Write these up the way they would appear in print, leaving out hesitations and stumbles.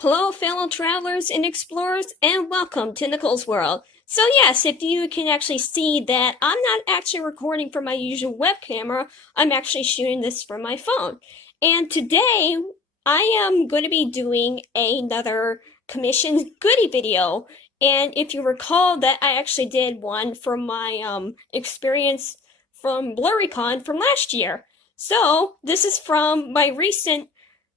Hello, fellow travelers and explorers, and welcome to Nicole's World. So yes, if you can actually see that I'm not actually recording from my usual web camera, I'm actually shooting this from my phone. And today, I am going to be doing another commissioned goodie video. And if you recall that I actually did one from my experience from BlurryCon from last year. So, this is from my recent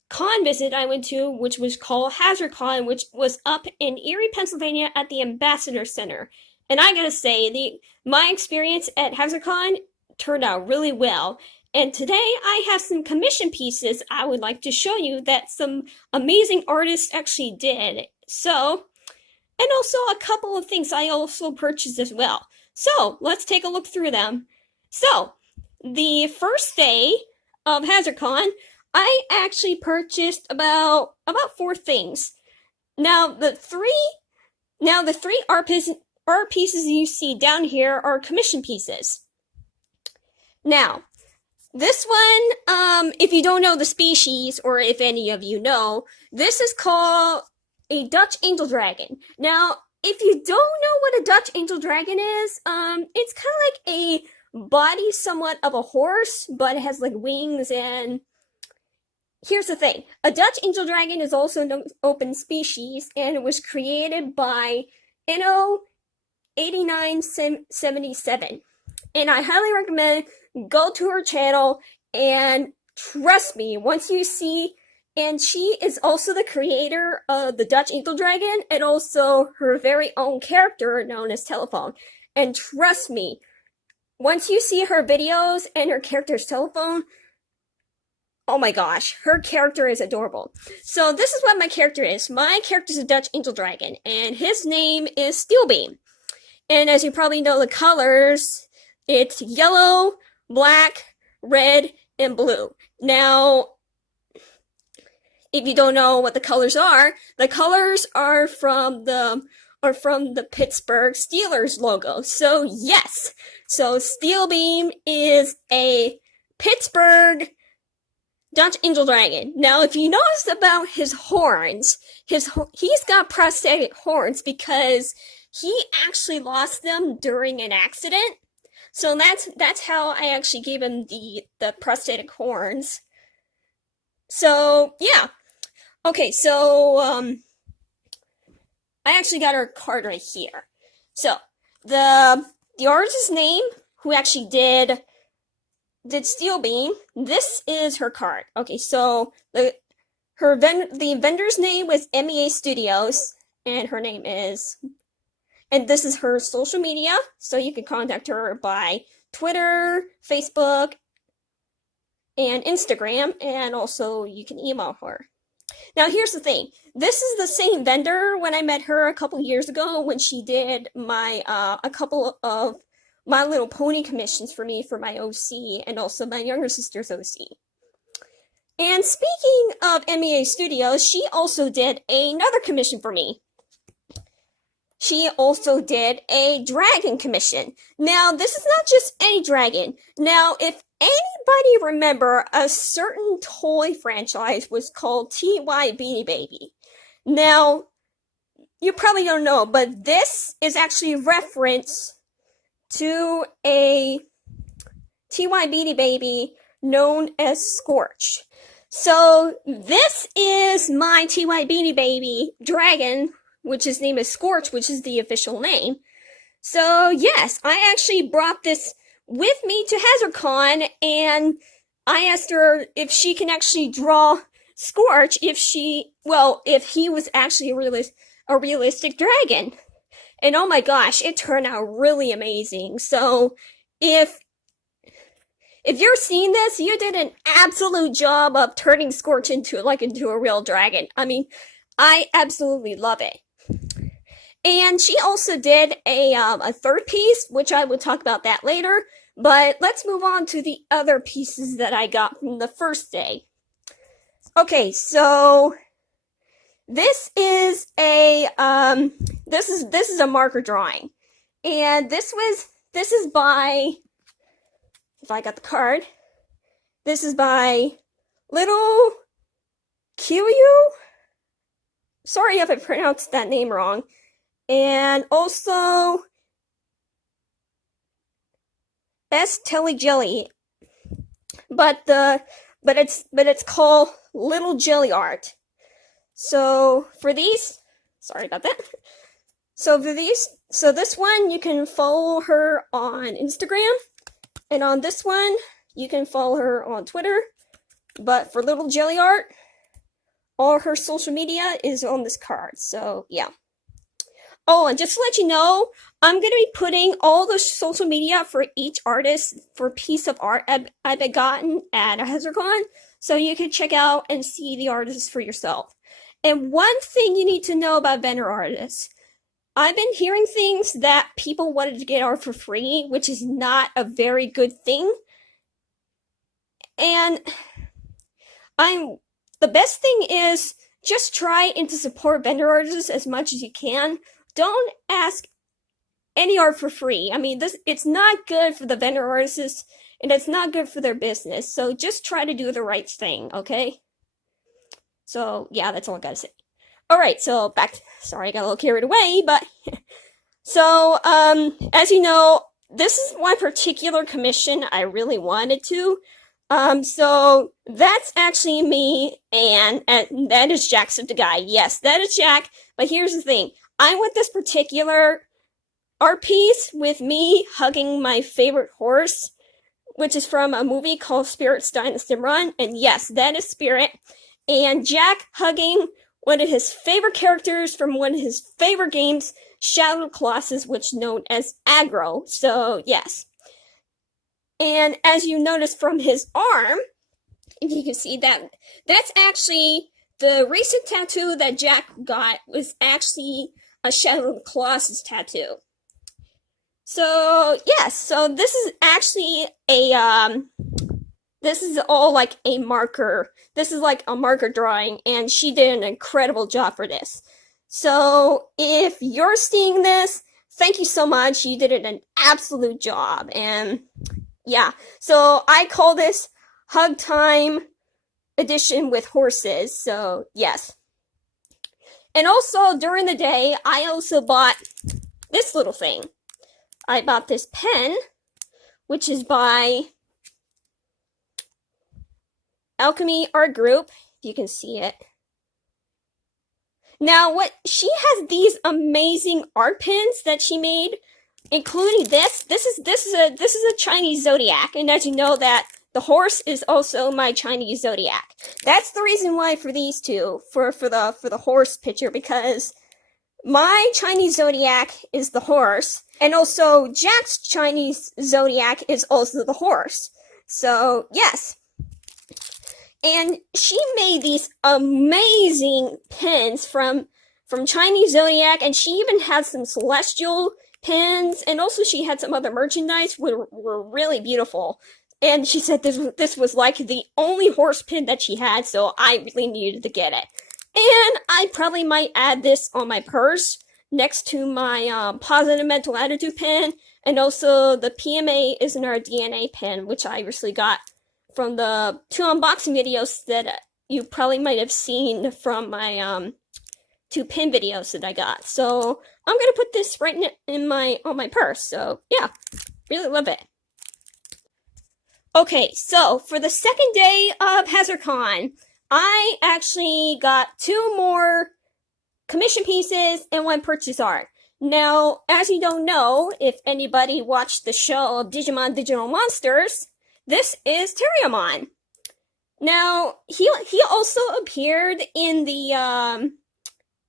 con visit I went to, which was called Hazardcon, which was up in Erie, Pennsylvania at the Ambassador Center. And I gotta say, my experience at Hazardcon turned out really well. And today I have some commission pieces I would like to show you that some amazing artists actually did. So, and also a couple of things I also purchased as well. So, let's take a look through them. So, the first day of Hazardcon, I actually purchased about four things. Now the three art pieces you see down here are commission pieces. Now, this one, if you don't know the species, or if any of you know, this is called a Dutch angel dragon. Now, if you don't know what a Dutch angel dragon is, it's kind of like a body somewhat of a horse, but it has like wings. And here's the thing, a Dutch angel dragon is also an open species, and it was created by M.E.A. And I highly recommend go to her channel, and trust me, once you see, and she is also the creator of the Dutch angel dragon and also her very own character known as Telephone. And trust me, once you see her videos and her character's Telephone, oh my gosh, her character is adorable. So this is what my character is. My character is a Dutch angel dragon, and his name is Steelbeam. And as you probably know the colors, it's yellow, black, red, and blue. Now, if you don't know what the colors are from the Pittsburgh Steelers logo. So yes, so Steelbeam is a Pittsburgh Dutch angel dragon. Now, if you notice about his horns, he's got prosthetic horns because he actually lost them during an accident. So that's how I actually gave him the prosthetic horns. So yeah. Okay, so I actually got her card right here. So the artist's name who actually did Steelbeam, this is her card. Okay, so the vendor's name was M.E.A. Studios, and her name is, and this is her social media, so you can contact her by Twitter, Facebook, and Instagram, and also you can email her. Now here's the thing, this is the same vendor when I met her a couple years ago when she did my a couple of My Little Pony commissions for me for my OC and also my younger sister's OC. And speaking of M.E.A. Studios, she also did another commission for me. She also did a dragon commission. Now, this is not just any dragon. Now, if anybody remember, a certain toy franchise was called T.Y. Beanie Baby. Now, you probably don't know, but this is actually a reference to a T.Y. Beanie Baby known as Scorch. So this is my T.Y. Beanie Baby dragon, which his name is Scorch, which is the official name. So yes, I actually brought this with me to Hazardcon, and I asked her if she can actually draw Scorch if he was actually a realistic dragon. And oh my gosh, it turned out really amazing. So if you're seeing this, you did an absolute job of turning Scorch into a real dragon. I mean, I absolutely love it. And she also did a third piece, which I will talk about that later. But let's move on to the other pieces that I got from the first day. Okay, so this is a this is a marker drawing, and this is by, if I got the card, this is by LittleKyuu. sorry if I pronounced that name wrong. And also estellyjelly, but it's called LittleJellyArt. So for these, sorry about that. So this one you can follow her on Instagram, and on this one you can follow her on Twitter. But for LittleJellyArt, all her social media is on this card. So yeah. Oh, and just to let you know, I'm going to be putting all the social media for each artist for piece of art I've gotten at Hazardcon, so you can check out and see the artists for yourself. And one thing you need to know about vendor artists, I've been hearing things that people wanted to get art for free, which is not a very good thing. And the best thing is just try and to support vendor artists as much as you can. Don't ask any art for free. I mean, it's not good for the vendor artists, and it's not good for their business. So just try to do the right thing, okay? So yeah, that's all I gotta say. Alright, so back to, sorry, I got a little carried away, but so as you know, this is one particular commission I really wanted to. So that's actually me, and that is Jacksepticeye. Yes, that is Jack, but here's the thing. I want this particular art piece with me hugging my favorite horse, which is from a movie called Spirit's Dynasty Run, and yes, that is Spirit, and Jack hugging one of his favorite characters from one of his favorite games, Shadow Colossus, which is known as Aggro, so yes. And as you notice from his arm, you can see that that's actually the recent tattoo that Jack got was actually a Shadow of the Colossus tattoo. So yes, so this is actually this is all like a marker. This is like a marker drawing, and she did an incredible job for this. So if you're seeing this, thank you so much. You did an absolute job, and yeah. So I call this Hug Time edition with horses. So yes. And also, during the day, I also bought this little thing. I bought this pen, which is by Alchemy Art Group, if you can see it. Now, she has these amazing art pens that she made, including this. This is a Chinese zodiac, and as you know that the horse is also my Chinese zodiac. That's the reason why for these two, for the horse picture, because my Chinese zodiac is the horse, and also Jack's Chinese zodiac is also the horse. So, yes. And she made these amazing pens from Chinese zodiac, and she even had some celestial pens, and also she had some other merchandise were really beautiful. And she said this was like the only horse pin that she had, so I really needed to get it. And I probably might add this on my purse next to my positive mental attitude pen, and also the M.E.A is in our DNA pen, which I recently got from the 2 unboxing videos that you probably might have seen from my 2 pin videos that I got. So I'm gonna put this right on my purse. So yeah, really love it. Okay, so for the second day of Hazardcon, I actually got 2 more commission pieces and 1 purchase art. Now, as you don't know, if anybody watched the show of Digimon Digital Monsters, this is Terriermon. Now, he also appeared in the,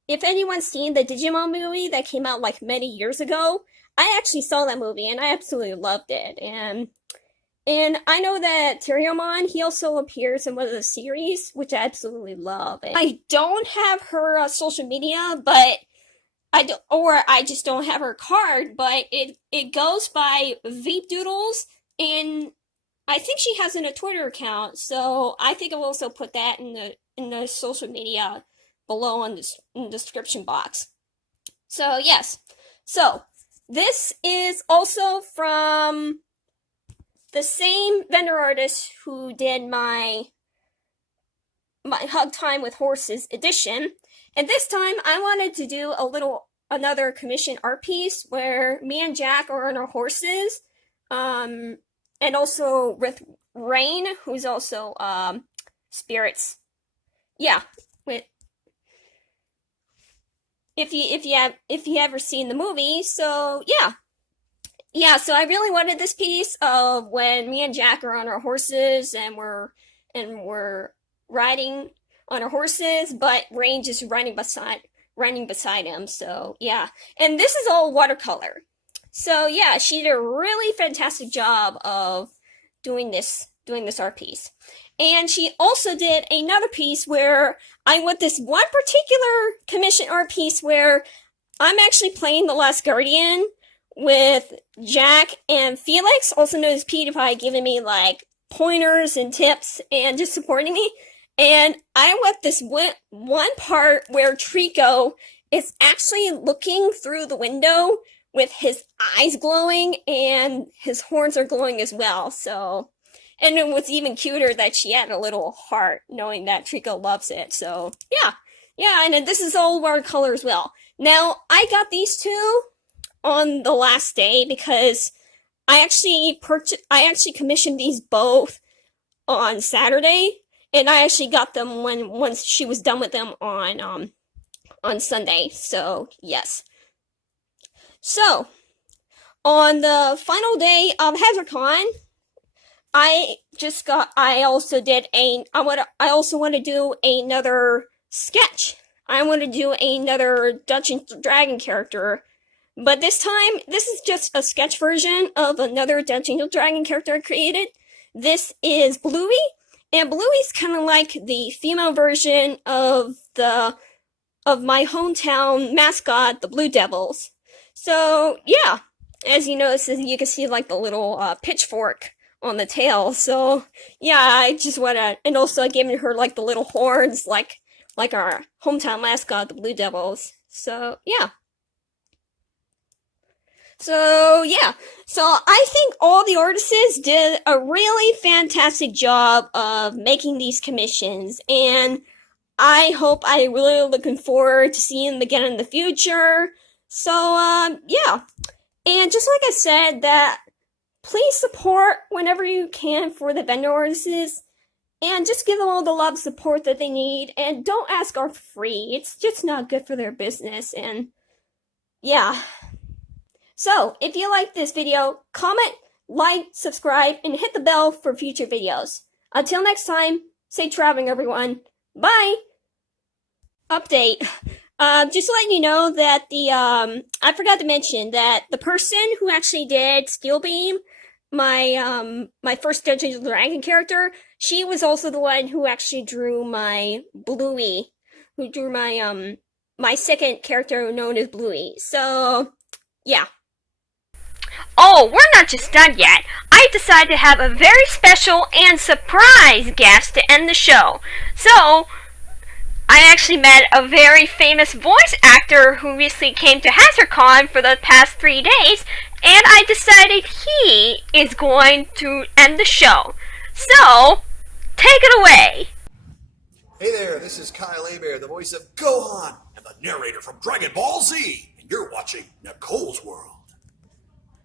if anyone's seen the Digimon movie that came out like many years ago, I actually saw that movie and I absolutely loved it. And I know that Terriermon, he also appears in one of the series, which I absolutely love. And I don't have her social media, but I just don't have her card, but it goes by Veepdoodles, and I think she has a Twitter account, so I think I'll also put that in the social media below in the description box. So yes, so this is also from the same vendor artist who did my Hug Time with Horses edition, And this time I wanted to do another commission art piece where me and Jack are on our horses, and also with Rain, who's also spirits. Yeah, with if you ever seen the movie, so yeah. Yeah, so I really wanted this piece of when me and Jack are on our horses and we're riding on our horses, but Rain just running beside him. So yeah, and this is all watercolor. So yeah, she did a really fantastic job of doing this art piece. And she also did another piece where I went this one particular commission art piece where I'm actually playing the Last Guardian with Jack and Felix, also known as PewDiePie, giving me like pointers and tips and just supporting me. And I went this one part where Trico is actually looking through the window with his eyes glowing and his horns are glowing as well. So, and it was even cuter that she had a little heart, knowing that Trico loves it. So yeah, and this is all watercolor as well. Now I got these two on the last day because I actually commissioned these both on Saturday, and I actually got them once she was done with them on Sunday. So yes. So on the final day of Hazardcon, I also want to do another sketch. I want to do another Dungeons & Dragons character. But this time, this is just a sketch version of another Dungeons & Dragons character I created. This is Bluey, and Bluey's kind of like the female version of my hometown mascot, the Blue Devils. So yeah, as you notice, you can see like the little pitchfork on the tail. So yeah, I just wanna, and also I gave her like the little horns, like our hometown mascot, the Blue Devils. So yeah. So yeah, so I think all the artists did a really fantastic job of making these commissions, and I'm really looking forward to seeing them again in the future. So yeah, and just like I said, that please support whenever you can for the vendor artists, and just give them all the love support that they need, and don't ask art for free. It's just not good for their business, and yeah. So, if you like this video, comment, like, subscribe, and hit the bell for future videos. Until next time, safe traveling everyone. Bye! Update. Just letting you know that I forgot to mention that the person who actually did Steel Beam, my first Dungeons & Dragons character, she was also the one who actually drew my Bluey, who drew my second character known as Bluey. So, yeah. Oh, we're not just done yet. I decided to have a very special and surprise guest to end the show. So, I actually met a very famous voice actor who recently came to Hazardcon for the past 3 days, and I decided he is going to end the show. So, take it away. Hey there, this is Kyle Hebert, the voice of Gohan, and the narrator from Dragon Ball Z, and you're watching Nicole's World.